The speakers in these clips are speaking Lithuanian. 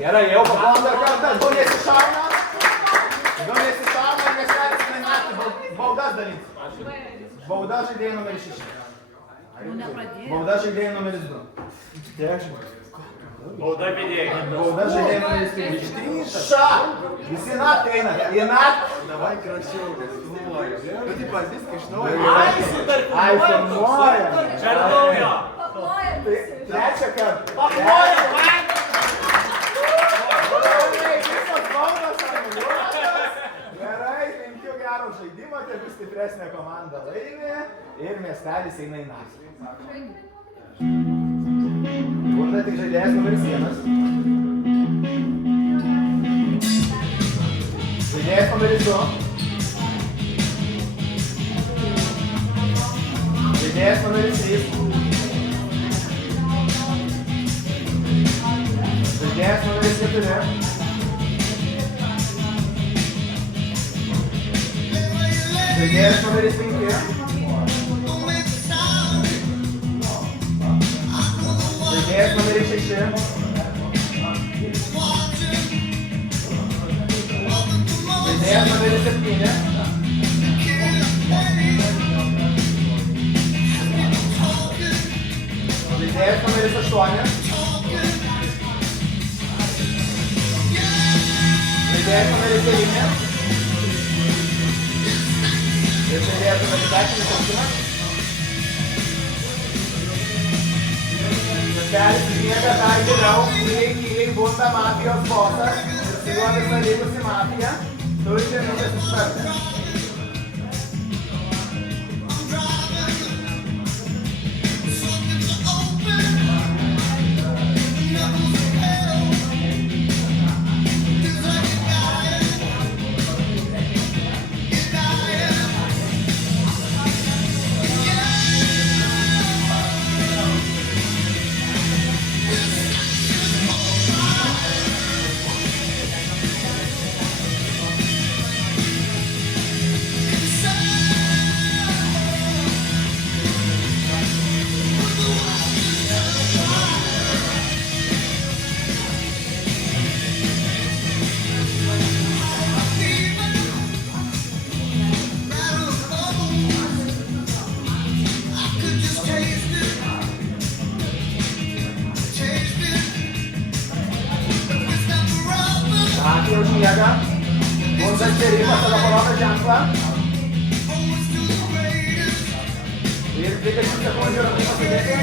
Gerai, jau papuolam dar kartą, du nesišauna, nes galite naktį baudas daryti. Bauda žaidėjai numeris 6. Bauda žaidėjai numeris 2. Bauda bėdėjai. Bauda žaidėjai numeris 3. Ša! Visi naktį eina. Į naktį. Davai krašiau, kas filmuoja. Bet taip pat viską iš naujo. Ai, filmuoja. Čia naujo. Trečią kartą. Pakloja, Gerai, linkiu gero žaidimo, taip stipresnė komanda laimė ir miestelis eina į naktį. Būna tik žaidėjas numeris 1. Žaidėjas numeris 2. Žaidėjas numeris 3. Žaidėjas numeris 4. Žaidėjas numeris 5. Žaidėjas numeris 6. Žaidėjas numeris 7. Žaidėjas numeris 8. Žaidėjas numeris 9. Ir žaidėjas numeris 10. Miestelis miega dar giliau, tyliai bunda mafijos bosas ir su juo visa likusi mafija turi minutės ištarti. Jau užmiega, bundas šerifas tada parodo ženklą ir 20 sekundžių ramiai pasidėti.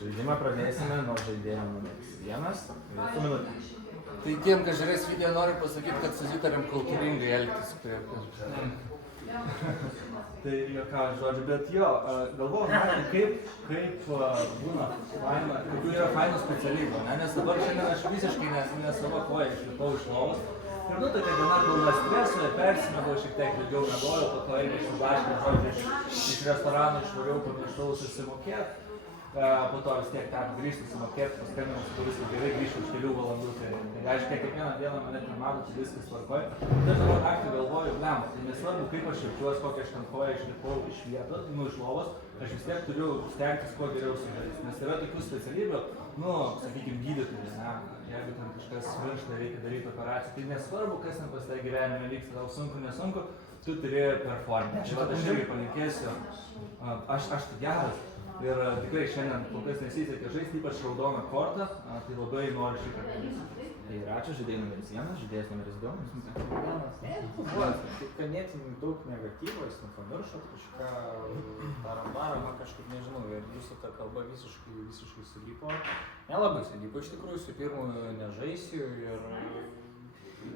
Žaidimą pradėsime nuo žaidėjo numeris 1. Tai tiem, kas žiūrės video, noriu pasakyti, kad susitarėm kultūringai elgtis prie. Tai ką, žodžiu, bet jo, galvoju, kaip būna faina, kokių yra fainų specialybių, nes dabar šiandien aš visiškai ne savo koją išlipau iš lovos. Ir tokia diena pilna streso, persimegau šiek tiek ilgiau miegojau, po to irgi išvažiavau, žodžiu, iš restorano išvariau, pamiršau susimokėti. Po to vis tiek teko grįžti, susimokėti, paskambinau, kad viskas gerai, grįžtu už kelių valandų. Tai reiškia, kiekvieną dieną mane ten mato, tai viskas tvarkoj. Tai dabar naktį galvoju, blem, tai nesvarbu, kaip aš jaučiuosi, kokią aš ten koją išlipau iš vietos, iš lovos, aš vis tiek turiu stengtis kuo geriau sužaisti. Nes yra tokių specialybių, sakykime, gydytojai, jeigu ten kažkas viršta, reikia daryti operaciją, tai nesvarbu, kas ten pas tave gyvenime vyksta, tau sunku, nesunku, tu turi performinti. Tai aš irgi palinkėsiu, aš tai geras. Ir tikrai šiandien kol kas nesisekė žaisti, ypač raudoną kortą, tai labai noriu šį kartą. Ir ačiū, žaidėjai numeris 1, žaidėjas numeris 2. Ganėtinai daug negatyvo, jis pamiršot kažką tarambarą, kažkaip nežinau, ir jūsų ta kalba visiškai sulypo. Nelabai sulypo, iš tikrųjų, su pirmu nežaisiu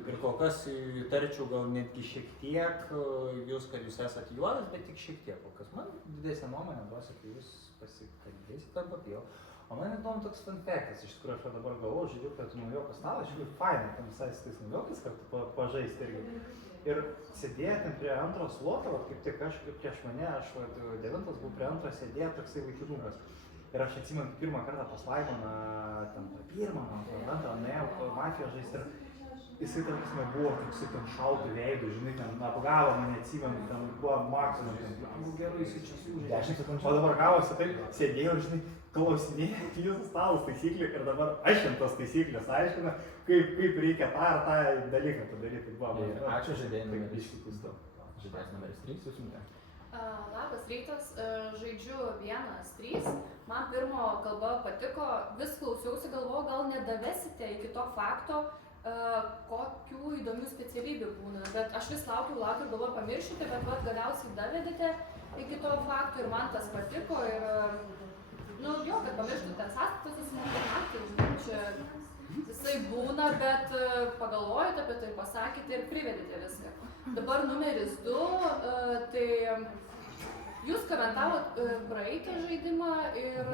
ir kol kas įtarčiau gal netgi šiek tiek jūs, kad jūs esat juodas, bet tik šiek tiek kol kas. Man didesnė nuomonė buvo, kai jūs pasikalbėsite arba apie jau. O O man įdomu toks fun factas, iš tikrųjų aš dabar galvoju, žaidžiu prie tų naujokų stalo, iš tikrųjų fainai tam visai su tais naujokais kartu pažaisti irgi. Ir sėdėti prie antro sloto, kaip tik aš prieš mane, aš 9 buvau prie antro sėdėjo toksai vaikinukas. Ir aš atsimenu pirmą kartą pas Laimoną, ten pirmą, man antrą, nuėjau mafijos žaisti ir jisai, ta prasme, buvo toksai ten šaltų veidų, žinai, ten apgavo mane, atsimenu, ten buvo maksimum, ten gerai, jisai čia sužaidė. 10 sekundžių. O dabar gavosi taip, sėdėjau, žinai, klausinėjau jūsų stalas taisyklių ir dabar aš jam tos taisyklės aiškinu, kaip reikia tą ar tą dalyką padaryti. Ačiū žaidėjai numeris 3. Žaidėjas numeris 3, jūs jums. Labas rytas, žaidžiu 1-3, man pirmo kalba patiko, vis klausiausi, galvoju, gal nedavesite iki to fakto, kokių įdomių specialybių būna, bet aš vis laukiu, galvoju, pamiršite, bet galiausiai davedėte iki to fakto ir man tas patiko ir, nu, jo, kad pamirštų ten sąskaitas susimokėti, čia visai būna, bet pagalvojate apie tai, pasakėte ir privedėte viską. Dabar numeris 2, tai jūs komentavot praeitą žaidimą ir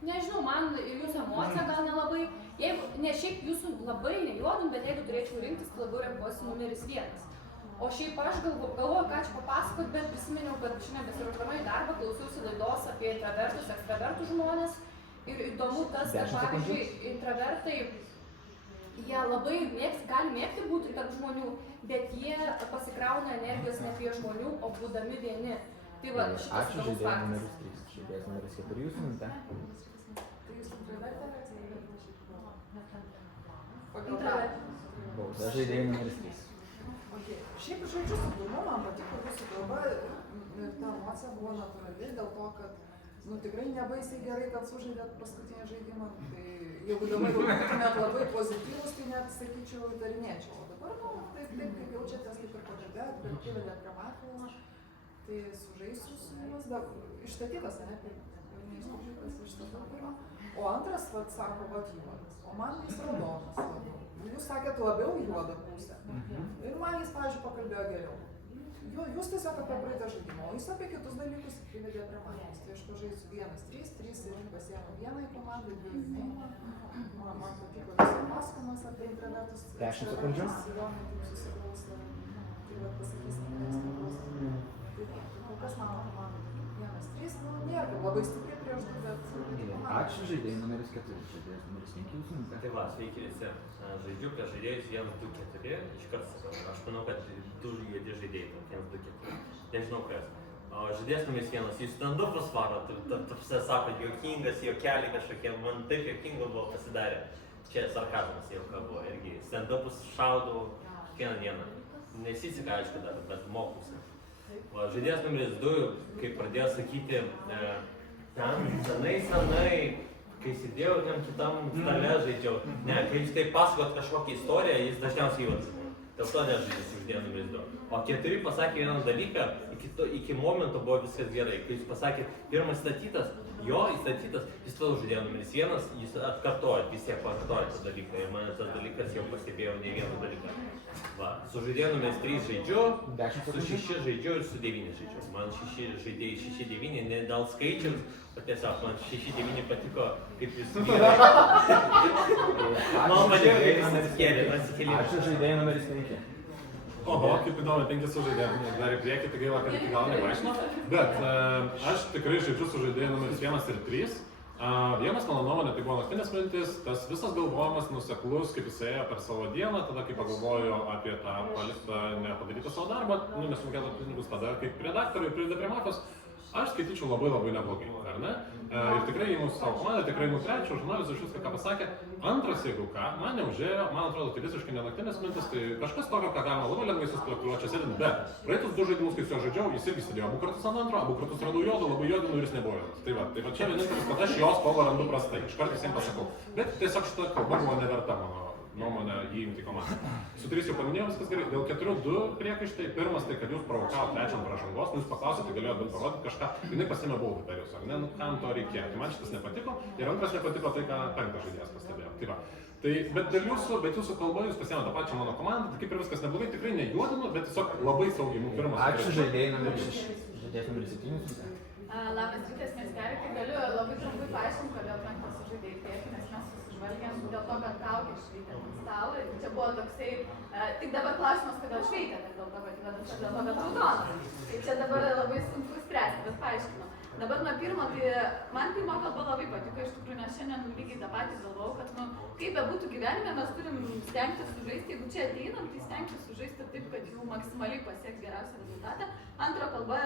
nežinau, man jūsų emocija gal nelabai, jeigu, ne šiaip jūsų labai nejuodum, bet jeigu turėčiau rinktis, tai labiau renkuosi numeris 1. O šiaip aš galvoju, ką čia papasakot, bet prisiminiau, kad šiandien besiruošdama į darbą klausiausi laidos apie intravertus, ekstravertų žmonės ir įdomu tas, kad pavyzdžiui, intravertai, jie labai gali mėgti būti tarp žmonių, bet jie pasikrauna energijos ne prie žmonių, o būdami vieni. Tai va, šitas ačiū žaidėjas numeris 3. Žaidėjas numeris 4, jūs minute. Tai jūs intravertė ar Intravertė. Bauda žaidėjai numeris 3. Šiaip žaidžiu su įdomu, man patiko jūsų kalba ir ta emocija buvo natūrali dėl to, kad tikrai nebaisiai gerai, kad sužaidėt paskutinį žaidimą. Tai jeigu dabar jau būtumėt labai pozityvus, tai net sakyčiau, įtarinėčiau. O dabar, taip kaip jaučiatės, kaip ir pakalbėjot, bet privedėt prie mafijos, tai sužaisiu su jumis, išstatytas, ne, pirminis kužikas išstatytas pirmą. O antras, sako, juodas, o man jis raudonas labiau. Jūs sakėt labiau juodą pusę. Ir man jis, pavyzdžiui, pakalbėjo geriau. Jūs tiesiog apie praeitą žaidimą, o jis apie kitus dalykus privedė prie manęs. Tai aš pažaisiu 1-3, 3 ir pasiėmiau vieną į komandą, 2 į neimą. Man patiko visą pasakojimas apie intravertus. 10 sekundžių. Įdomiai taip susiklausė. Tai va pasakysim, kol kas mano komanda 1-3, nėra labai stipriai prieš 2, bet... Ačiū žaidėjai numeris 4. Žaidėjas numeris 5, jūs minute. Tai va, sveiki visi. Žaidžiu prieš žaidėjus 1-2-4. Iškart sakau, aš manau, kad 2 juodi žaidėjai, 1-2-4. Nežinau kas. Žaidėjas numeris 1, jūs stand-upus varot, tapsė sakot, juokingas, juokeliai kažkokie, man taip juokinga buvo pasidarė. Čia sarkazmas jau ką buvo irgi. Stand-upus šaudau kiekvieną dieną. Nesiseka, aišku, dar, bet mokusi. Žaidėjas numeris 2, kaip pradėjo sakyti, ten senai, kai sėdėjau ten kitam stale žaidžiau. Ne, kai jūs taip pasakot kažkokią istoriją, jis dažniausiai juodas. Dėl to nežaidės žaidėjas numeris 2. O 4 pasakė vieną dalyką, iki momento buvo viskas gerai. Kai jūs pasakėt, pirmas įstatytas, jis tada žaidėjo numeris 1, jis atkartojo, vis tiek pakartojo tą dalyką. Ir man tas dalykas jau pastebėjau ne vieną dalyką. Va, su žaidėju numeris 3 žaidžiu, su 6 žaidžiu ir su 9 žaidžiu. Man 6 žaidėjai 6-9, ne dėl skaičiaus, bet tiesiog man 6-9 patiko, kaip jūs vyrai. Man padėjo, kaip jūs atsikėlė. Ačiū žaidėjai numeris 5. Oho, kaip įdomu, 5 sužaidėjai dar į priekį, tai gaila, kad iki galo nepaaiškino. Bet aš tikrai žaidžiu su žaidėjai numeris 1 ir 3. Vienas, mano nuomonė, tai buvo naktinės mintis, tas visas galvojimas nuseklus, kaip jis ėjo per savo dieną, tada kai pagalvojo apie tą paliktą nepadarytą savo darbą, nesumokėtą pinigus, tada kaip redaktoriui prideda prie mafijos, aš skaityčiau labai neblogai, ar ne? Ir tikrai įimu savo komandą, tikrai nutrečiau, žurnalistas iš viską, ką pasakė. Antras, jeigu ką, man neužėjo, man atrodo, tai visiškai nenaktinės mintis, tai kažkas tokio, ką galima labai lengvai suspektruoti čia sėdint, bet praeitus 2 žaidimus, kai su juo žaidžiau, jis irgi sėdėjo abu kartus ant antro, abu kartus radau juodą, labai juodinu ir jis nebuvo juodas. Tai va čia vienintelis, kad aš jos spalvą randu prastai, iškart visiems pasakau. Bet tiesiog šita kalba buvo neverta mano nuomonę įimti komandą. Su 3 jau paminėjau, viskas gerai. Dėl 4-2 priekaištai. Pirmas tai, kad jūs provokavot trečiam pražangos, jūs paklausėte, tai galėjo bent parodyti kažką, jinai pasiėmė baudų per jūs, ar ne? Kam to reikėjo? Tai man šitas nepatiko. Ir antras nepatiko tai, ką 5 žaidėjas pastebėjo. Tai va. Bet jūsų kalba jūs pasiėmė tą pačią mano komandą, tai kaip ir viskas neblogai, tikrai nejuodinu, bet tiesiog labai saugiai mūsų pirmas. Ačiū žaidėjai numeris 6. Žaidėjas numeris 7. Labas rytas, miestelį, tai galiu labai trumpai paaiškinti, kodėl penktas sužaidė į priekį, nes mes susižvalgėm dėl to, kad kaukė šveitė ant stalo ir čia buvo toksai, tik dabar klausimas, kodėl šveitė, nes dėl to, kad įvedas, dėl to, kad raudonas. Tai čia dabar labai sunku spręsti, bet paaiškinu. Dabar nuo pirmo, tai man pirmo kalba labai patiko, iš tikrųjų, nes šiandien lygiai tą patį galvojau, kad, kaip bebūtų gyvenime, mes turim stengtis sužaisti, jeigu čia ateinam, tai stengtis sužaisti taip, kad jų maksimaliai pasieks geriausią rezultatą. Antro kalba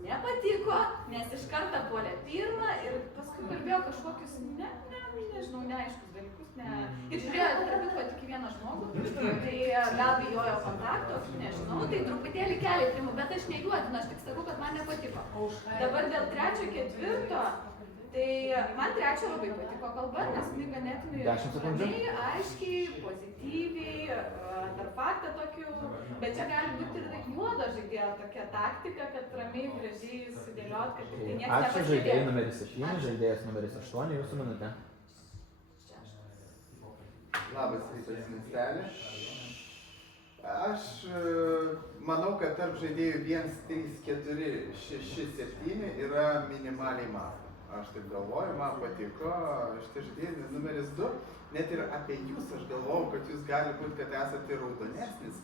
nepatiko, nes iš karto puolė pirmą ir paskui kalbėjo kažkokius, nežinau, neaiškus dalykus, ir žiūrėjo, tarp kitko tik į vieną žmogų, tai gal bijojo kontakto, nežinau, tai truputėlį keliai primu, bet aš nejuodinu, aš tik sakau, kad man nepatiko. Dabar dėl trečio, ketvirto, tai man trečio labai patiko kalba, nes jinai ganėtinai ramiai, aiškiai, pozityviai, dar faktą tokių, bet čia gali būti ir juodo žaidėjo tokia taktika, kad ramiai, gražiai sudėliot, kad tai niekas nepastebėjo. Ačiū žaidėjai numeris 7, žaidėjas numeris 8, jūsų minutė. Labas rytas, miestelį. Aš manau, kad tarp žaidėjų 1, 3, 4, 6, 7 yra minimaliai mato. Aš taip galvoju, man patiko šitie žaidėjai numeris 2. Net ir apie jūs aš galvojau, kad jūs gali būti, kad esate raudonesnis.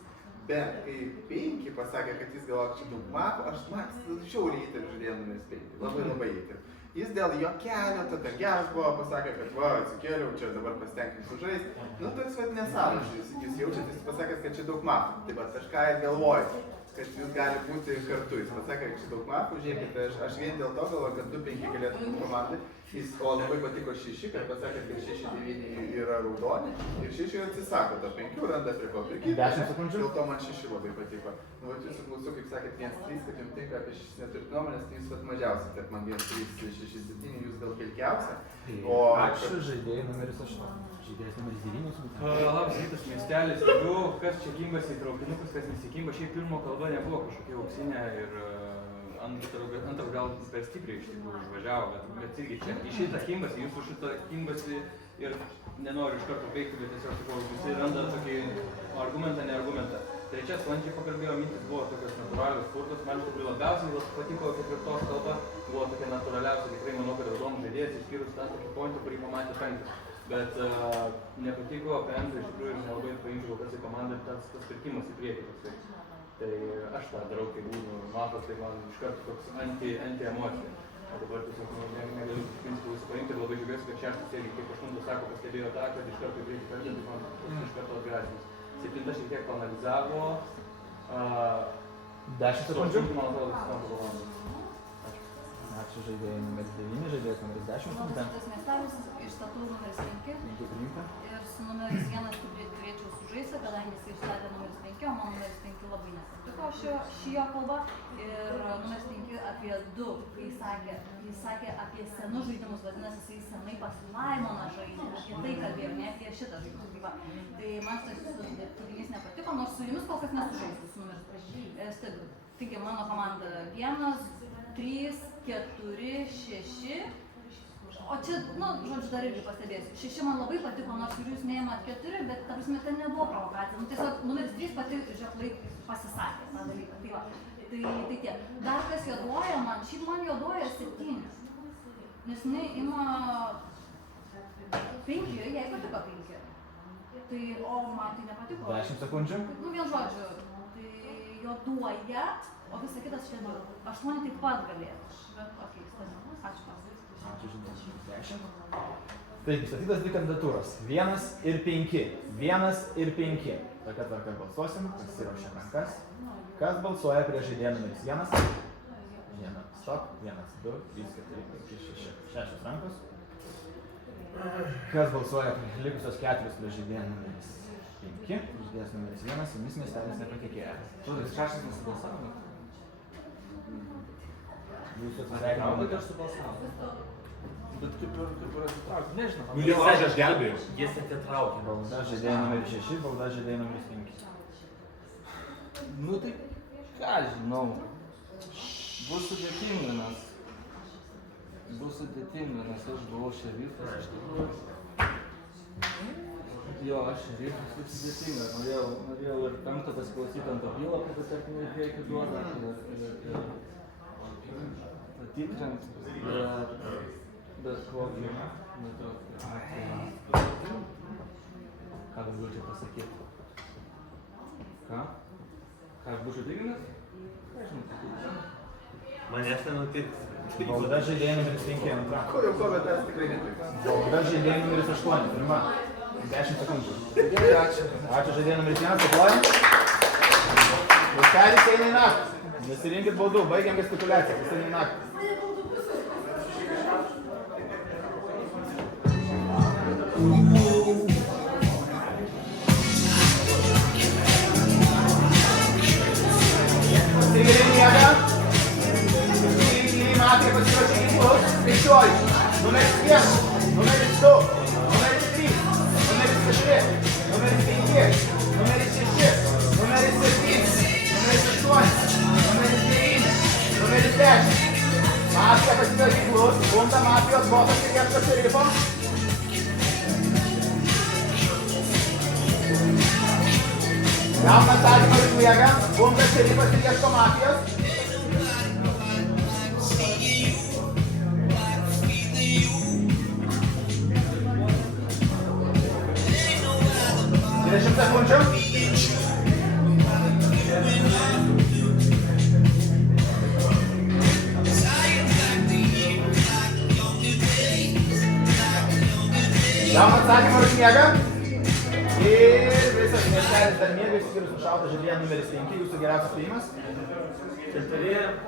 Bet kai 5 pasakė, kad jis galvoja, kad čia daug mato, aš žiauriai įtariu žaidėją numeris 5. Labai įtariu. Jis dėl juokelio, tada geras buvo, pasakė, kad va, atsikėliau, čia dabar pasitenkim sužaisti. Nu, toks vad nesąmonės, jūs jaučiat, jis pasakė, kad čia daug mato. Tai va, aš ką ir galvoju, kad jūs gali būti kartu. Jis pasakė, kad čia daug mato, žiūrėkite, aš vien dėl to galvoju, kad 2-5 galėtų būti komandai. O labai patiko 6, kad pasakė, kad 6-9 yra raudoni ir 6 atsisako to 5, randa prie ko prikyti. 10 sekundžių. Dėl to man 6 labai patiko. Nu, vat jūsų klausau, kaip sakėt, 1-3, kad jums tinka apie 6 neturit nuomonės, tai jūs vat mažiausiai, tarp man 1-3, 6-7, jūs gal pilkiausia. Ačiū žaidėjai numeris 8. Žaidėjas numeris 9 jūsų minutė. Labas rytas, miestelis, stebiu, kas čia gimbasi į traukinukus, kas nesikimba. Šiaip pirmo kalba nebuvo kažkokia auksinė ir antras gal per stipriai iš tikrųjų užvažiavo, bet irgi čia į šitą kimbasi, jūsų šitą kimbasi ir nenoriu iš karto baigti, bet tiesiog sakau, visi randa tokį argumentą, neargumentą. Trečias sklandžiai pakalbėjo, mintis buvo tokios natūralios spurtos, man iš tikrųjų labiausiai patiko ketvirtos kalba, buvo tokia natūraliausia, tikrai manau, kad raudonų žaidėjas išskyrus tą tokį pointą, kurį pamatė penktas. Bet nepatiko penktą, iš tikrųjų ir nelabai paimti kol kas į komandą tas pirkimas į priekį toksai. Tai aš tą darau, kai būnu matos, tai man iš karto toks anti-emocija. O dabar tiesiog negaliu principų visų paimti ir labai džiaugiuosi, kad 6 irgi, kaip 8 sako, pastebėjo tą, kad iš karto į priekį perdėti, man iš karto atgrasins. 7 šiek tiek paanalizavo. 10 sekundžių. Man atrodo, visam komandą. Ačiū žaidėjai numeris 9, žaidėjas numeris 10. Tas miestelis iš statų numeris 5 ir su numeris 1 turėčiau sužaisti, kadangi jis išstatė numeris 5, o man numeris 5 labai nepatiko šį jo kalbą. Ir numeris 5 apie 2, kai jis sakė apie senus žaidimus, vadinasi, jis senai pasilaimoną žaidė, apie tai kalbėjo, ne apie šitą žaidimą. Tai man šitas turinys nepatiko, nors su jumis kol kas nesužaisiu su numeris 5. Taigi mano komanda 1, 3, 4, 6. O čia, žodžiu, dar irgi pastebėsiu. 6 man labai patiko, nors ir jūs neėmat 4, bet ta prasme, ten nebuvo provokacija. Tiesiog numeris 3 pati ženklai pasisakė tą dalyką. Tai va, tai tiek. Dar kas juoduoja man, šiaip man juoduoja 7. Nes jinai ima 5, jai patiko 5. Tai, o man tai nepatiko. 10 sekundžių. Vien žodžiu, tai juoduoja, o visa kitas čia 8 taip pat galėtų. Bet, okei, staniu. Ačiū. Ačiū žaidėjas 10. Taigi, statytas 2 kandidatūros. 1 ir 5. 1 ir 5. Tokia tvarka balsuosim, pasiruošia rankas. Kas balsuoja prieš žaidėją numeris 1? 1. Stop. 1, 2, 3, 4, 5, 6. 6 rankos. Kas balsuoja likusios 4 prieš žaidėją numeris 5? Žaidėjas numeris 1, jumis miestelis nepatikėjo. Žodis 6 nesibalsavo. Jūsų atsisveikinimą. Bet aš subalsavau. Bet kaip ir atitraukti, nežinau. Nu, jau aš gelbėjau. Jis atitraukė. Bauda žaidėja numeris 6, bauda žaidėja numeris 5. Nu tai, ką žinau. Bus sudėtinga, nes aš buvau šerifas iš tikrųjų. Jo, aš šerifas, taip sudėtinga. Norėjau ir 5 pasiklausyti ant to bylo, kad tarkim į priekį duoda. patikrint, bet kokį metu. Ką daugiau čia pasakyti? Ką? Ką aš būčiau tikrinęs? Ką aš nutikiu? Manęs nenutiks. Bauda žaidėjai numeris 5 antra. Ko jau ko, bet tas tikrai netiks. Bauda žaidėjai numeris 8 pirma. 10 sekundžių. Ačiū. Ačiū žaidėjai numeris 1, aplojam. Vaikelis eina į naktį. Nesirinkit baudų, baigiam gestikuliaciją, jis eina į naktį. Pasirinkit miegą. Pasirinkit naktį, pasiruošę ginklus. Skaičiuoju. Numeris 1, numeris 2, numeris 3, numeris 4, numeris 5, numeris 6, numeris 7, numeris 8, numeris 9, numeris 10. Mafija pasiduoda ginklus, bunda mafijos bosas ir ieško šerifo. Gauna atsakymą ir miega, bunda šerifas ir ieško mafijos. Sekundžių. Gauna atsakymą už miegą. Ir visas miestelis dar miega, išskyrus nušautą žaidėją numeris 5, jūsų geriausias spėjimas. 4.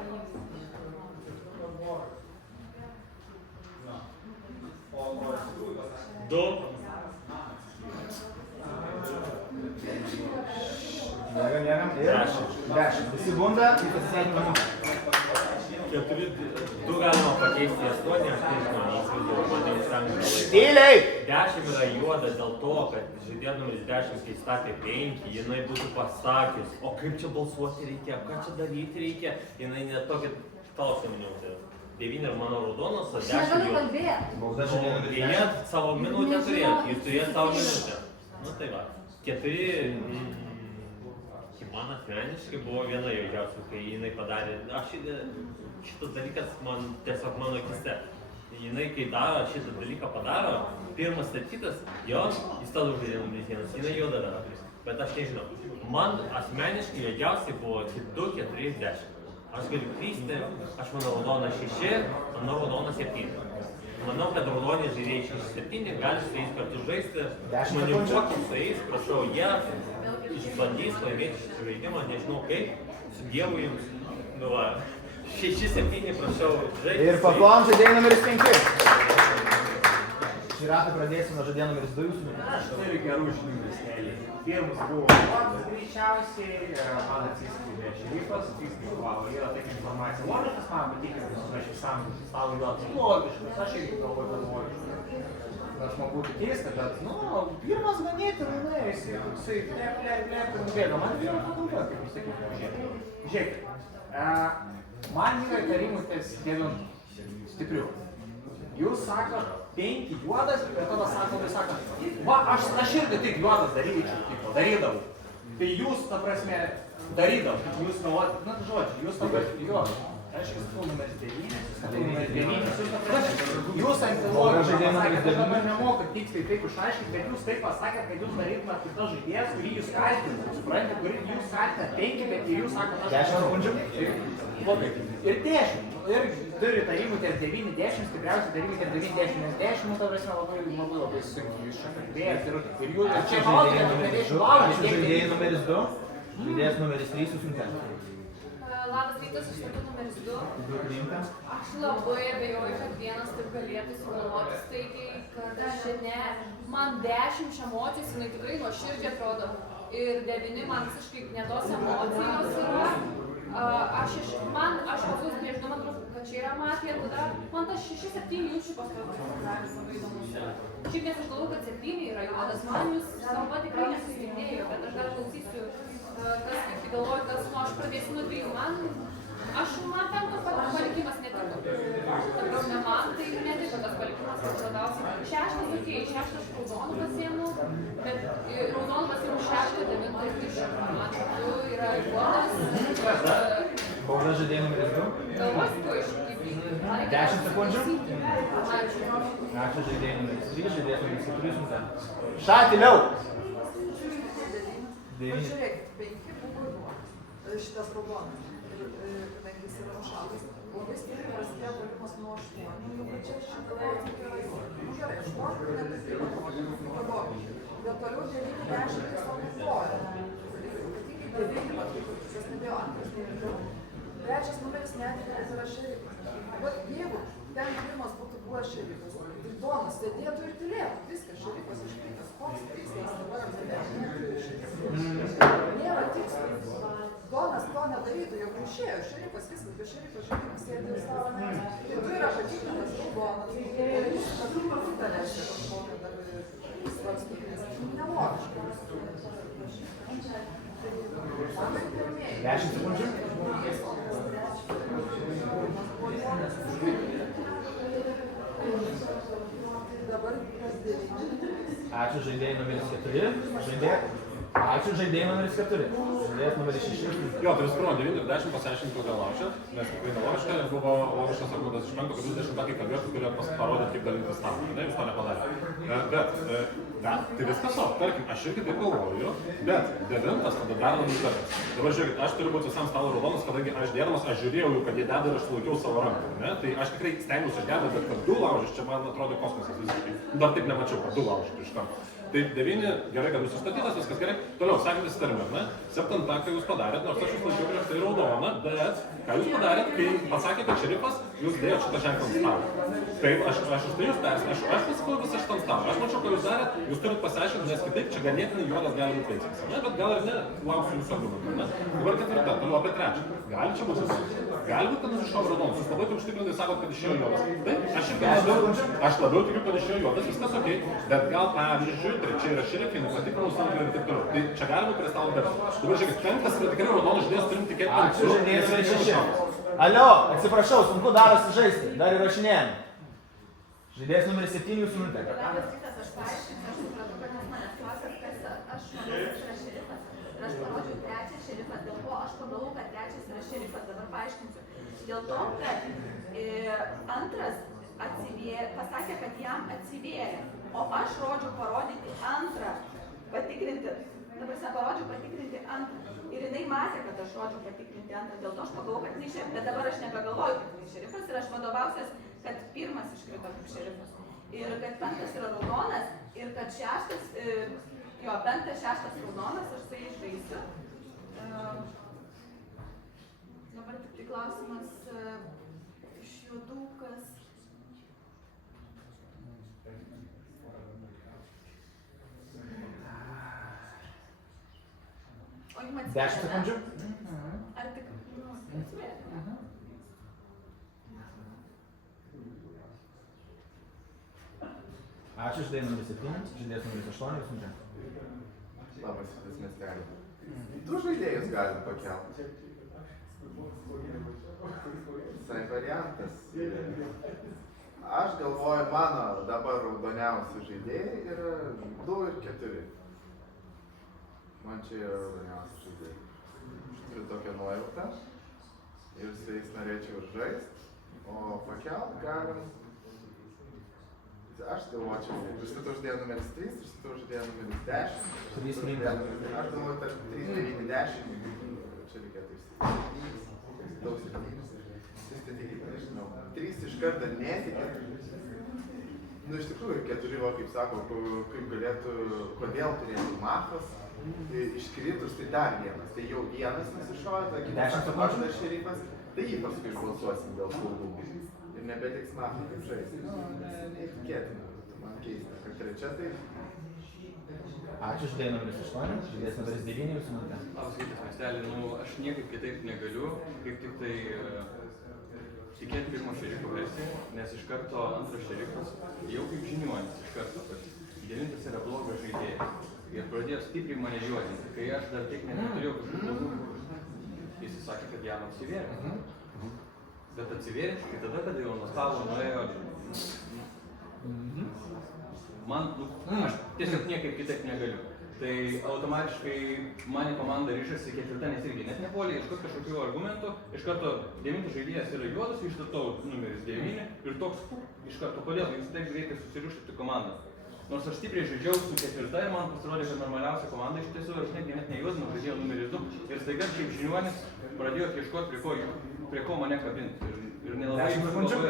Miegam ir 10. Visi bunda, tai pasisveikina namuose. 2 galima pakeisti 8, aš nežinau, neįsivaizduoju, man tai užtenka laiko. Tyliai! 10 yra juoda dėl to, kad žaidėjas numeris 10, kai statė 5, jinai būtų pasakius, o kaip čia balsuoti reikia, ką čia daryti reikia, jinai net tokį klausimą minutę. 9 ir mano raudonos, o 10 juodas. Bauda žaidėjas numeris 10. Jie savo minutę turėtų, jūs turėtų savo minutę. Nu tai va, 4, man asmeniškai buvo viena juodžiausių, kai jinai padarė, šitas dalykas man tiesiog mano akise. Jinai, kai daro šitą dalyką padaro, pirmas statytas, jo, jis tada žaidė numeris 1, jinai juoda daro. Bet aš nežinau, man asmeniškai juodžiausiai buvo 2, 4, 10. Aš galiu klysti, aš manau raudona 6, manau raudona 7. Manau, kad raudoni žaidėjai 6-7 gali su jais kartu žaisti, manipuoti su jais, prašau, jie išbandys laimėti šitą žaidimą, nežinau kaip, su Dievu jums, nu va, 6-7 prašau žaisti. Ir paplojam žaidėjai numeris 5. Šį ratą pradėsim nuo žaidėjo numeris 2 jūsų minutės. Aš turiu gerų žinių miestelį. Pirmas buvo Lokas greičiausiai, man atsiskleidė šerifas, atsiskleidė, yra tokia informacija logiškas, man patikrinimas, aš visam stalo juodas logiškas, aš irgi galvoju, kad logiškas. Aš mogu tikėsti, bet, nu, pirmas ganėtinai nuėjus, jisai plep ir nubėgo, man yra pakalba, kaip jūs sakėte, žiūrėkit, man yra įtarimų ties 9 stiprių. Jūs sakot 5 juodas, ir tada sakot, va, aš irgi tik juodas darydavau. Tai jūs, ta prasme, darydavau, jūs galvojat, na, žodžiu, jūs ta prasme, juodas. Aš esu numeris 9, jūs antilogijos pasakėt, aš dabar nemoku tiksliai taip išaiškinti, bet jūs taip pasakėt, kad jūs darytumėt kitas žaidėjas, kurį jūs kaltinat, suprantate, kurį jūs kaltinat 5, bet jūs sakot, aš 10 sekundžių. Ir 10, ir turi tarimų ties 9-10, stipriausiai tarimų ties 9-10, nes 10, ta prasme, labai sunkiai jūs čia kalbėjot, ir jūs čia malodė, kad nereikia laužyti. Ačiū žaidėjai numeris 2, žaidėjas numeris 3 jūsų minutės. Labas rytas, aš esu numeris 2. Aš labai abejoju, kad vienas taip galėtų sugalvoti staigiai, kad aš ne, man 10 emocijos, jinai tikrai nuoširdžiai atrodo. Ir 9 man visiškai ne tos emocijos yra. Aš visus nežinau, man atrodo, kad čia yra mafija, tada man tas 6-7 jaučiu paskui labai įdomus. Šiaip nes aš galvoju, kad 7 yra juodas, man jūs kalba tikrai nesusitikėjo, bet aš dar klausysiu, kas kaip galvoju, kas, nu aš pradėsiu nuo 2, man 5 palikimas netiko. Ta prasme, man tai netiko tas palikimas, kad labiausiai 6 okei, 6 aš raudonų pasiėmu, bet raudonų pasiėmu 6, 9 ir 10. Man kartu yra juodas. Bauda žaidėjai numeris 2. Galvos tu iš 10 sekundžių. Ačiū žaidėjai numeris 3, žaidėjas numeris 4 minutės. Šatiliau! Pažiūrėkit, 5 buvo šitas raudonas. Kadangi jis yra nušalas. Labai stipriai prasidėjo puolimas nuo 8. Jau čia šitą gerai. Nu gerai, 8 nepasidėjo. Bet toliau 9-10 tiesiog nuvoja. Ypatingai 9, kas nedėjo antras, trečias numeris netgi yra šerifas. Bet jeigu ten pirmas būtų buvęs šerifas, tai Donas sėdėtų ir tylėtų. Viskas, šerifas iškritas. Koks tikslas dabar nėra tikslas. Donas to nedarytų, jeigu išėjo šerifas, viskas, bet šerifas žaidimas sėdė savo nes. Tai tu yra patikrintas Donas. Ir jis nutarėsi kažkokią dar svarstybės. Nelogiška. 10 sekundžių. Ačiū žaidėjai numeris 4. Ačiū žaidėjai numeris 4. Žaidėjas numeris 6. Jo, tai visų pirma, 9 ir 10 pasiaiškinti, kodėl laužė, nes tikrai nelogiška ir buvo logiškas argumentas iš 5, kad jūs 10 kai kalbėtų, turėjo parodyti, kaip dalinti stalą, ne, jūs to nepadarėte. Bet, tai viskas o, tarkim, aš irgi taip galvoju, bet 9 tada dar nenutariau. Dabar žiūrėkit, aš turiu būti visam stalo raudonas, kadangi aš dėdamas, aš žiūrėjau jau, kad jie deda ir aš sulaikiau savo ranką, ne, tai aš tikrai stengiausi išdėti, bet kad 2 laužys, čia man atrodo kosmosas visiškai. Dar taip nemačiau, kad 2 laužys iš karto. Tai 9, gerai, kad jūs sustatytas, viskas gerai. Toliau, sekantis įtarimai, ne? 7, ką jūs padarėt, nors aš jūs laikiau prieš tai raudoną, bet ką jūs padarėt, kai pasakė, kad šerifas, jūs dėjot šitą ženklą ant stalo. Taip, aš už tai jūs persinėšiu, aš pasakau visą šitą ant stalo. Aš mačiau, ką jūs darėt, jūs turit pasiaiškinti, nes kitaip čia ganėtinai juodas gali būti veiksmas, ne? Bet gal ir ne, lauksiu jūsų argumentų, ne? Dabar 4, toliau apie 3. Gali čia būti susitikti. Gali būti, kad nusišau raudonas, jūs labai užtikrintai sakot, kad išėjo juodas. Taip, aš labiau tikiu, kad išėjo juodas, viskas ok, bet gal pavyzdžiui, 3 yra šerifai, nepatikrinus antrą ir taip toliau. Tai čia galima prie stalo daryti. Dabar žiūrėkit, 5 yra tikrai raudonas žaidėjas, turim tikėti, kad Ačiū žaidėjas numeris 6. Alio, atsiprašau, sunku darosi žaisti, dar įrašinėjame. Žaidėjas numeris 7 jūsų minutė. Labas rytas, aš paaiškinsiu, aš supratau, kad jūs manęs klausėt, kas aš manau, kad yra šerifas. Ir aš parodžiau 3 šerifas, dėl ko aš pagalvojau, kad 3 yra šerifas, dabar paaiškinsiu. Dėl to, kad antras pasakė, kad jam atsivėrė, o aš rodžiau parodyti antrą, patikrinti, parodžiau patikrinti antrą. Ir jinai matė, kad aš rodžiau patikrinti antrą, dėl to aš pagalvojau, kad jinai šerifas, bet dabar aš nebegalvoju, kad jinai šerifas ir aš vadovausiuos, kad 1 iškrito kaip šerifas. Ir kad 5 yra raudonas ir kad 6, jo, 5, 6 raudonas, aš tai išžaisiu. Dabar tik tai klausimas iš juodų, kas... O jums atsivėrė, 10 sekundžių. Ar tik, atsivėrė? Ačiū žaidėjai numeris 7, žaidėjas numeris 8, jūsų minutė. Labas rytas, miesteli. 2 žaidėjus galim pakelti. Visai variantas. Aš galvoju, mano dabar raudoniausi žaidėjai yra 2 ir 4. Man čia yra raudoniausi žaidėjai. Aš turiu tokią nuojautą ir su jais norėčiau ir žaisti, o pakelt galim. Aš galvočiau, išsitau žaidėją numeris 3, išsitau žaidėją numeris 10. Aš galvoju, tarp 3, 9, 10. Čia reikėtų išsitau 7. Įstatykite, nežinau. 3 iš karto netikėt. Nu, iš tikrųjų, 4, kaip sako, kaip galėtų, kodėl turėtų Mafas iškritus, tai dar vienas. Tai jau vienas nusišoja, tai kitas sako, aš dar šerifas, tai jį paskui išbalsuosim dėl saugumo. Ir nebetiks Mafai kaip žaisti. Neįtikėtina, man keista, kad 3 tai... Ačiū žaidėjai numeris 8, žaidėjas numeris 9, jūsų minutė. Labas rytas, miestelį, nu aš niekaip kitaip negaliu, kaip tik tai tikėti pirmo šerifo versiją, nes iš karto antras šerifas jau kaip žiniuonis iš karto, kad 9 yra blogas žaidėjas. Ir pradėjo stipriai mane juodinti, kai aš dar tik neturėjau kažkokių, jis sakė, kad jam atsivėrė. Bet atsivėrė tik tada, kada jau nuo stalo nuėjo. Man, aš tiesiog niekaip kitaip negaliu. tai automatiškai mane komanda ryšasi ketvirta, nes irgi net nepuolė iš kažkokių argumentų. Iš karto 9 žaidėjas yra juodas, išstatau numeris 9 ir toks iš karto, kodėl jūs taip greitai susirištate komandą. Nors aš stipriai žaidžiau su ketvirta ir man pasirodė, kad normaliausia komanda iš tiesų, aš net nejuodinau, žaidėjau numeris 2 ir staiga kaip žiniuonis pradėjo ieškoti prie ko mane kabinti ir nelabai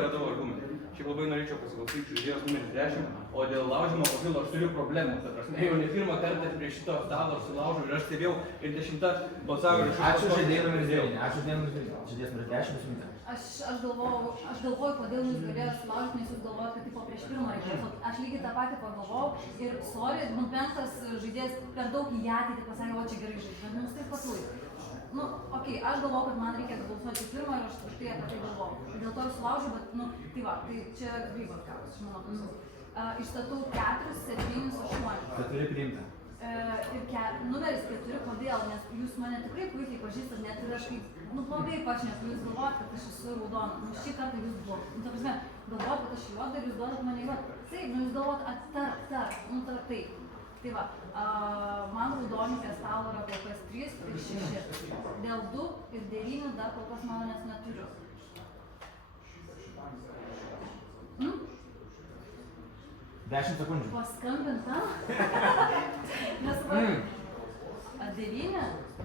radau argumentų. Šiaip labai norėčiau pasiklausyti žaidėjos numeris 10, o dėl laužimo profilo aš turiu problemų. Ta prasme, jau ne pirmą kartą prie šito stalo sulaužau ir aš stebėjau ir 10 balsavo ir Ačiū žaidėjai numeris 9. Ačiū žaidėjai numeris 10. Aš galvoju, kodėl jūs galėjote sulaužyti, nes jūs galvojate, kad tipo prieš pirmą reikės. Aš lygiai tą patį pagalvojau ir sorry, man penktas žaidėjas per daug į ateitį pasakė, o čia gerai žaidžiu, bet mums taip paslaik. Nu, okei, aš galvoju, kad man reikia balsuoti pirmą ir aš už tai apie tai galvoju. Dėl to ir sulaužiu, bet, nu, tai va, tai čia grybas gavas iš mano pusės. Išstatau 4, 7, 8. 4 priimta. Ir numeris 4, kodėl? Nes jūs mane tikrai puikiai pažįstat, net ir aš kaip, nu, blogai pašneku, jūs galvojat, kad aš esu raudona. Nu, šį kartą jūs buvo. Nu, ta prasme, galvojat, kad aš juoda ir jūs duodat mane juodą. Taip, nu, jūs galvojat, taip. Tai va, man raudonių prie stalo yra kol kas 3 ir 6. Dėl 2 ir 9 dar kol kas nuomonės neturiu. 10 sekundžių. Paskambinta? Nes va, 9,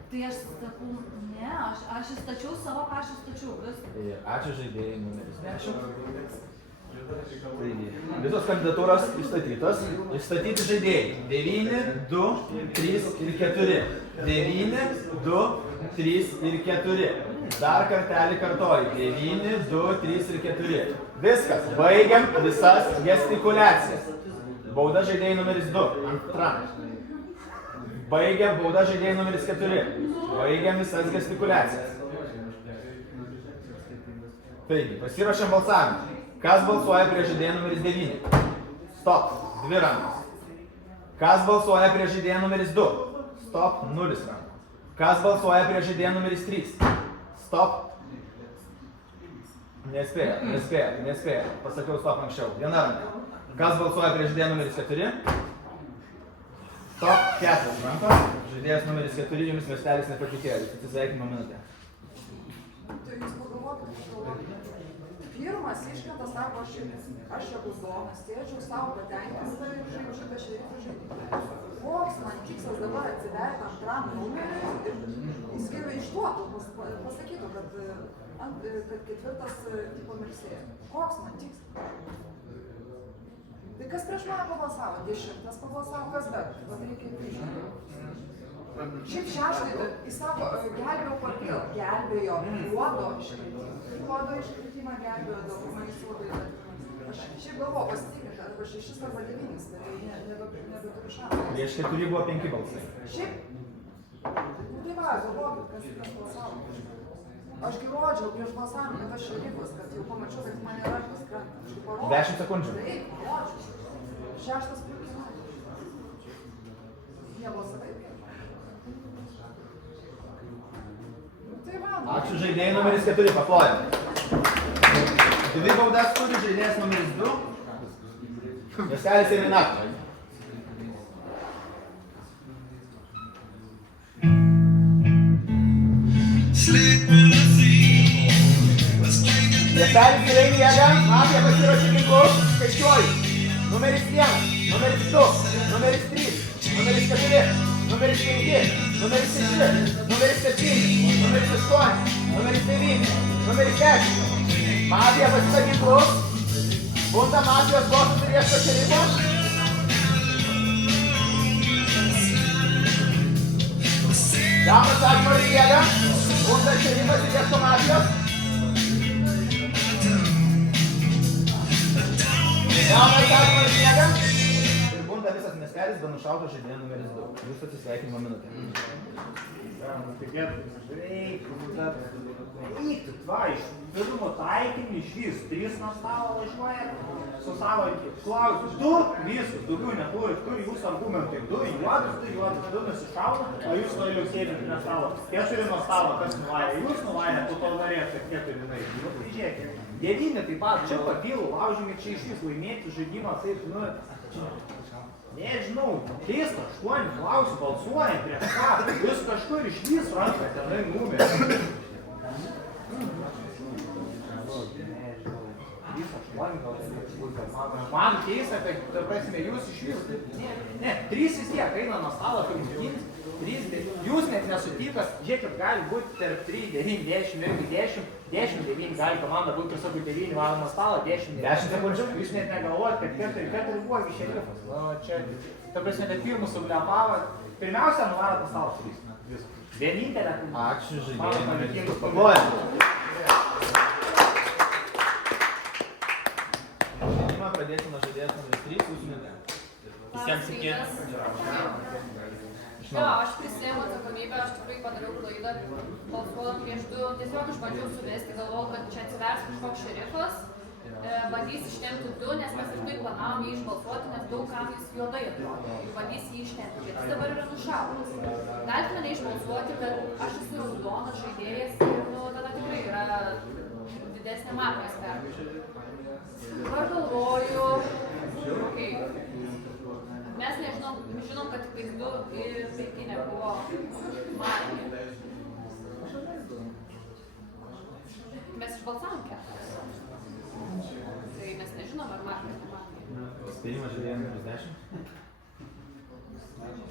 tai aš sakau, ne, aš įstačiau savo, ką aš įstačiau, viską. Ačiū žaidėjai numeris 10. Taigi, visos kandidatūros išstatytos. Išstatyti žaidėjai 9, 2, 3 ir 4. 9, 2, 3 ir 4. Dar kartelį kartoju. 9, 2, 3 ir 4. Viskas. Baigiam visas gestikuliacijas. Bauda žaidėjai numeris 2. Antram. Baigiam bauda žaidėjai numeris 4. Baigiam visas gestikuliacijas. Taigi, pasiruošiam balsavimą. Kas balsuoja prieš žaidėją numeris 9? Stop. 2 rankos. Kas balsuoja prieš žaidėją numeris 2? Stop. 0 rankų. Kas balsuoja prieš žaidėją numeris 3? Stop. Nespėja. Pasakiau stop anksčiau. 1 ranka. Kas balsuoja prieš žaidėją numeris 4? Stop. 4 rankos. Žaidėjas numeris 4, jums miestelis nepatikėjo. Jūs atsisveikinimo minutę. Tai jūs pagalvokite, pirmas iškrenta, sako, aš čia Guzdonas, sėdžiu savo patenkinta ir žaidžiu be šerifų žaidimą. Koks man tikslas dabar atsiverti antram numerį ir jis išduotų, pasakytų, kad ketvirtas tipo mirsėjo. Koks man tikslas? Tai kas prieš mane pabalsavo? 10 pabalsavo, kas dar? Vat reikia prižiūrėti. Šiaip 6, jis sako, gelbėjo papil, gelbėjo juodo iškritimą. Juodo iškritimą gelbėjo daug, man jis labai įtartinas. Aš šiaip galvoju, pasitikrinti, arba 6 arba 9, tai nebeturiu šansų. Prieš 4 buvo 5 balsai. Šiaip, tai va, galvokit, kas balsavo. Aš gi rodžiau prieš balsavimą, kad aš šerifas, kad jau pamačiau, kad man yra raštas krenta. Aš jau parodžiau. 10 sekundžių. Taip, rodžiau. 6 puikiai. Jie balsavai. Ačiū žaidėjai numeris 4, paplojam. 2 baudas turi žaidėjas numeris 2. Miestelis ir Rinata. Miestelis gerai miega, Mafija pasiruošė ginklus, skaičiuoju. Numeris 1, numeris 2, numeris 3, numeris 4, numeris 5, numeris 6, numeris 7, numeris 8, numeris 9, numeris 10. Mafija pasisa ginklus. Bunda mafijos bosas ir ieško šerifo. Gauna atsakymą ir jėga. Bunda šerifas ir ieško mafijos. Gauna atsakymą ir jėga. Ir bunda visas miestelis be nušauto žaidėjo numeris 2. Jūsų atsisveikinimo minutė. Eik, va, iš pirmo taikinį išvis, 3 nuo stalo važiuoja su savo klausimu. 2 viskas, daugiau neturi, kur jūsų argumentai. 2 juodus, 2 nusišauna, o jūs toliau sėdite prie stalo. 4 nuo stalo, kas nuvaja, jūs nuvaja, tu to norėsi, 4 jinai. Nu, tai žiūrėkit, 9 taip pat, čia papilų, laužymai čia išvis laimėti žaidimą, taip, nu, nežinau, keista, 8 klausimų balsuoja prieš ką, jūs kažkur išlys ranką, tenai numerį. Man keista, kad, ta prasme, jūs iš jūsų, ne, 3 vis tiek eina nuo stalo, pirmutinis, 3, jūs net nesutikas, žiūrėkit, gali būti tarp 3, 9, 10, irgi 10, 10, 9, gali komanda būti tiesiog 9 valanų stalo, 10, 10 sekundžių, jūs net negalvojat, kad 4 buvo šerifas, nu, čia, ta prasme, net pirmus suglepavo, pirmiausia, nuvaro tą stalą 3, vienintelė, Ačiū žaidėjai. Paplojam. Žaidimą pradėti nuo žaidėjas numeris 3, jūsų minutė. Visiems iki. Jo, aš prisėmu atsakomybę, aš tikrai padariau klaidą, balsuodam prieš 2, tiesiog išbandžiau suvesti, galvojau, kad čia atsivers kažkoks šerifas, bandys ištempti 2, nes mes ir taip planavom jį išbalsuoti, nes daug kam jis juodai atrodo, ir bandys jį ištempti, bet jis dabar yra nušautas. Galite mane išbalsuoti, kad aš esu raudonas žaidėjas ir nu, tada tikrai yra didesnė matmės pergalė. Dabar galvoju, mes nežinom, žinom, kad tik 2 ir 5 nebuvo matmė. Mes išbalsavom 4. Tai mes nežinom, ar matmė, nematmė. Spėjimas žaidėjai numeris 10.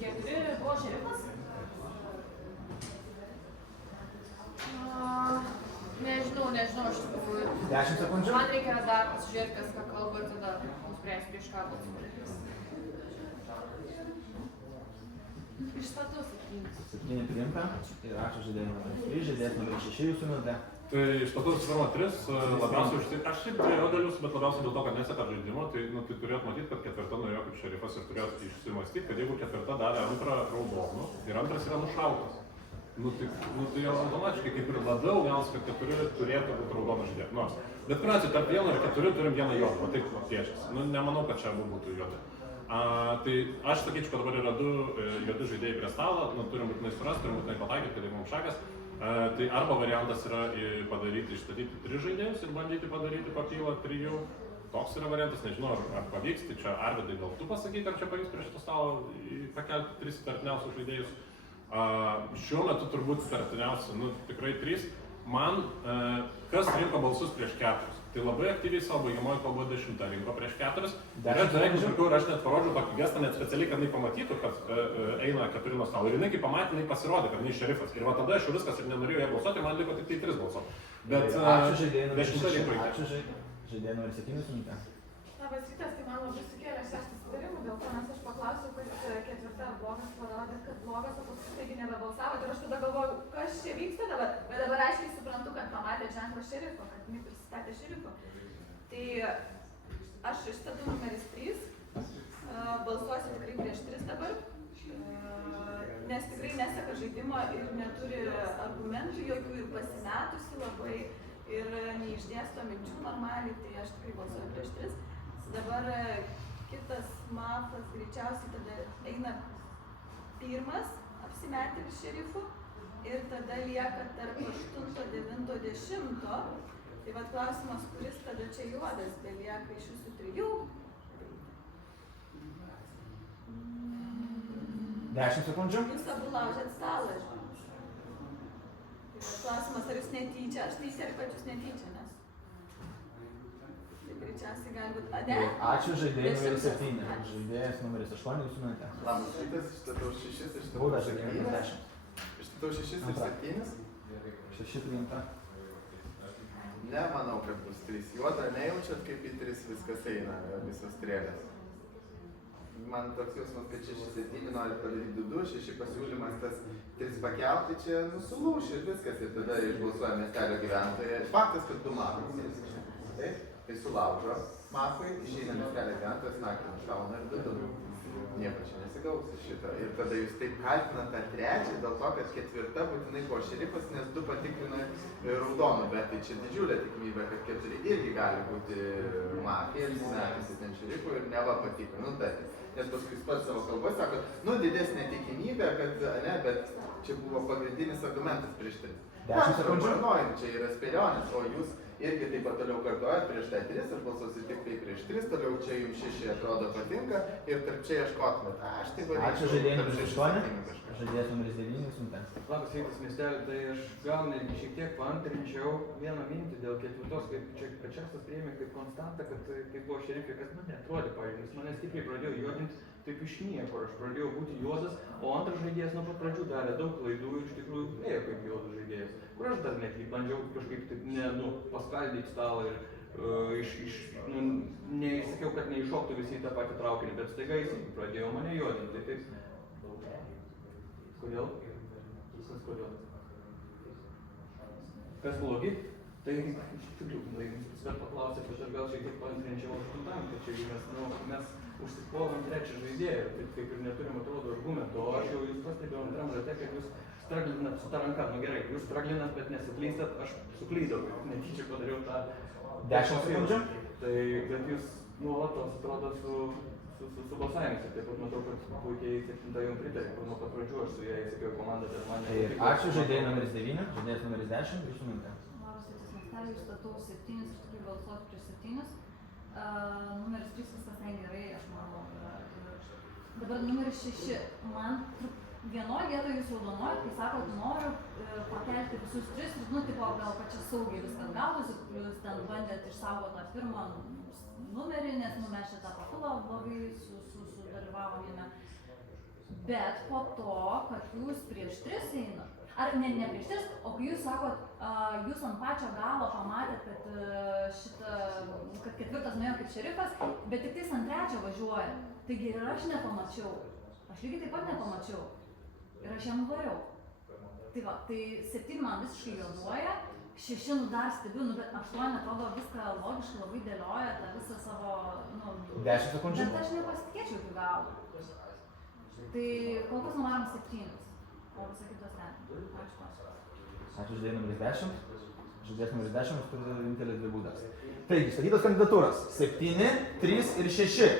4 buvo šerifas? Nežinau, iš tikrųjų. 10 sekundžių. Man reikia dar pasižiūrėti, kas ką kalba ir tada nuspręsiu prieš ką balsuoti. Išstatau 7. 7 priimta. Ir ačiū žaidėjai numeris 3, žaidėjas numeris 6, jūsų minutė. Tai iš patos pirmo 3, labiausiai aš šiaip dviejų dalius, bet labiausiai dėl to, kad neseka žaidimo, tai, nu, tai turėt matyti, kad 4 nuėjo kaip šerifas ir turėt išsimastyti, kad jeigu 4 davė 2 raudonų ir 2 yra nušautas. Nu tai jau automatiškai kaip ir labiau gaunas, kad 4 turėtų būti raudonas žaidėjas. Nors, bet pirmiausia, tarp 1 ir 4 turim 1 juodą, o taip piešęs. Nu, nemanau, kad čia abu būtų juodi. Tai aš sakyčiau, kad dabar yra 2 juodi žaidėjai prie stalo, nu, turim būtinai surasti, turim būtinai pataikyti, kad mums šakas. Tai arba variantas yra padaryti, išstatyti 3 žaidėjus ir bandyti padaryti papylą 3. Toks yra variantas, nežinau, ar pavyks, tai čia Arvidai gal tu pasakyti, ar čia pavyks prie šito stalo pakelti 3 įtartiniausius žaidėjus. Šiuo metu turbūt įtartiniausi, nu tikrai 3. Man, kas rinko balsus prieš 4? Tai labai aktyviai savo baigiamoji kalba 10 rinko prieš 4. Ir aš net parodžiau tokį gestą net specialiai, kad jinai pamatytų, kad eina 4 nuo stalo. Ir jinai kai pamatė, jinai pasirodė, kad jinai šerifas. Ir va tada aš jau viskas ir nenorėjau ją balsuoti, man liko tik tai 3 balsuoti. Bet ačiū žaidėjai numeris 10 rinko. Ačiū žaidėjai numeris 7, minutė. Labas rytas, tai man labai sukėlė 6 įtarimų dėl to, nes aš paklausiau, kad 4 blogas parodė, kad blogas, o paskui taigi nebebalsavo. Ir aš tada galvoju, kas čia vyksta dabar. Bet dabar aiškiai suprantu, kad pamatė ženklą šerifo, kad jinai prisistatė šerifo. Tai aš išstatu numeris 3, balsuosiu tikrai prieš 3 dabar, nes tikrai neseka žaidimo ir neturi argumentų jokių ir pasimetusi labai ir neišdėsto minčių normaliai, tai aš tikrai balsuoju prieš 3. Dabar kitas mafas greičiausiai tada eina 1 apsimetėlis šerifu ir tada lieka tarp 8, 9, 10. Tai vat klausimas, kuris tada čia juodas, belieka iš visų 3. 10 sekundžių. Jūs abu laužėt stalą. Tai klausimas, ar jūs netyčia, aš tai įtariu, kad jūs netyčia, nes tai greičiausiai gali būti. Ne? Ačiū žaidėjai numeris 7, žaidėjas numeris 8, jūsų minutė. Labas rytas, išstatau 6, išstatau Būdas 7. žaidėjas 10. Išstatau 6 ir 7. 6 priimta. Nemanau, kad bus 3 juoda, nejaučiat, kaip į 3 viskas eina, visos strėlės. Man toks jausmas, kad 6-7 nori padaryti 2, 6 pasiūlymas tas 3 pakelti, čia sulūš ir viskas, ir tada išbalsuoja miestelio gyventojai. Faktas, kad 2 mafai. Taip, tai sulaužo mafai, išeina miestelio gyventojas, naktį nušauna ir 2. Nieko čia nesigaus iš šito. Ir tada jūs taip kaltinat tą 3 dėl to, kad 4 būtinai buvo šerifas, nes 2 patikrina raudonų, bet tai čia didžiulė tikimybė, kad 4 irgi gali būti mafija, apsimetusi ten šerifu ir neva patikrina. Nes paskui jis pats savo kalboje sako, nu didesnė tikimybė, kad ne, bet čia buvo pagrindinis argumentas prieš 3. 10 sekundžių. Čia yra spėlionės, o jūs irgi taip pat toliau kartuojat prieš tą 3, aš balsuosiu tik tai prieš 3, toliau čia jums 6 atrodo patinka ir tarp čia ieškotumėt. Aš tai vadinčiau. Ačiū žaidėjai numeris 8, žaidėjas numeris 9, jums mintis. Labas rytas, miestelį, tai aš gal netgi šiek tiek paantrinčiau vieną mintį dėl 4, kaip čia Kačersas priėmė kaip konstantą, kad tai buvo šerifė, kas man netrodė, pavyzdžiui, jis mane stipriai pradėjo juodinti taip iš niekur, aš pradėjau būti juodas, o antras žaidėjas nuo pat pradžių darė daug klaidų ir iš tikrųjų ėjo kaip juodas žaidėjas, kur aš dar netgi bandžiau kažkaip taip paskaldyti stalą ir nesakiau, kad neiššoktų visi į tą patį traukinį, bet staiga jis pradėjo mane juodinti. Taip. Kodėl? Viskas kodėl? Kas blogi? Tai iš tikrųjų, jums paklausė, kad aš gal šiek tiek paantrinčiau 8, kad čia mes užsipuolam 3 žaidėją, kaip ir neturim atrodo argumentų, o aš jau jūs pastebėjau antram rate, kad jūs straglinat su ta ranka. Nu gerai, jūs straglinat, bet nesiklystat, aš suklydau, netyčia padariau tą 10 sekundžių. Tai bet jūs nuolatos atrodo su balsavimis ir taip pat matau, kad puikiai 7 jums pritarė, kur nuo pat pradžių aš su jais sakiau komandą ir mane. Ačiū žaidėjai numeris 9, žaidėjas numeris 10, jūsų mintė. Labas rytas, miestelį, aš statau 7 ir turiu balsuoti prieš 7. Numeris 3 viskas ten gerai, aš manau. Dabar numeris 6. Man vienoje vietoje jūs raudonuojat, kai sakot, noriu pakelti visus 3 ir, tipo, gal kad čia saugiai viskas gavosi, jūs ten bandėt išsaugoti tą pirmą numerį, nes mes čia tą patulą blogai sudalyvavom jame. Bet po to, kad jūs prieš 3 einat, ar ne prieš 3, o kai jūs sakot, jūs ant pačio galo pamatėt, kad 4 nuėjo kaip šerifas, bet tik tais ant 3 važiuoja. Taigi ir aš nepamačiau. Aš lygiai taip pat nepamačiau. Ir aš ją nuvariau. Tai va, tai 7 man visiškai juoduoja, 6 dar stebiu, bet 8 atrodo viską logiškai labai dėlioja, tą visą savo, 10 sekundžių. Bet aš nepasitikėčiau iki galo. Tai kol kas numarom 7. O visą kitos ten. Ačiū žaidėjai numeris 10. Žaidėjas numeris 10 turi vienintelės 2 būdas. Taigi, statytos kandidatūros. 7, 3 ir 6.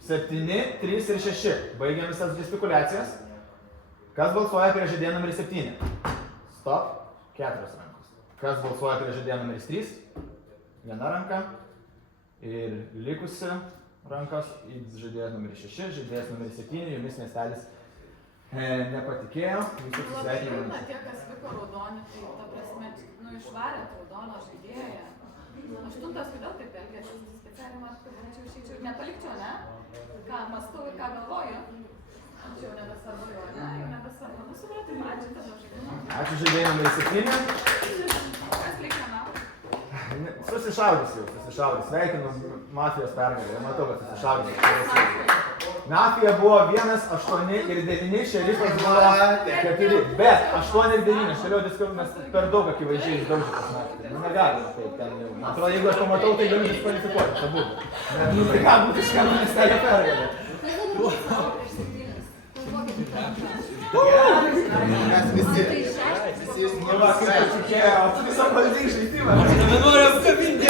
7, 3 ir 6. Baigiam visas gestikulacijas. Kas balsuoja prieš žaidėją numeris 7? Stop. 4 rankos. Kas balsuoja prieš žaidėją numeris 3? 1 ranka. Ir likusi rankos į žaidėją numeris 6, žaidėjas numeris 7, jumis miestelis nepatikėjo, jūsų Labai atsisveikinimai. liūdna tie, kas liko raudoni, tai ta prasme, išvarėt raudono žaidėją. 8, kodėl taip elgėsi, specialiai man padaryčiau išeičiau, nepalikčiau, ne? Ką mąstau ir ką galvoju. Čia jau nebesvarbu jo, ne? Jau nebesvarbu. Nu, supratai, man čia tada žaidimą. Ačiū žaidėjai numeris 7. Kas liks vienam? Susišaudys jau, susišaudys. Sveikinu mafijos pergalę, matau, kad susišaudys. Mafija buvo 1, 8 ir 9, šerifas buvo 4, bet 8 ir 9, aš galėjau diskriminaciją, mes per daug akivaizdžiai išdaužytas naktį. Nu, negalima taip ten jau. Man atrodo, jeigu aš pamatau, tai galiu diskvalifikuoti, tą būtų. Nu, tai ką būtų iš karto miestelio pergalė. Mes visi išsivakar. Tu visą valdį žaidimą. Aš tave noriu apkabinti.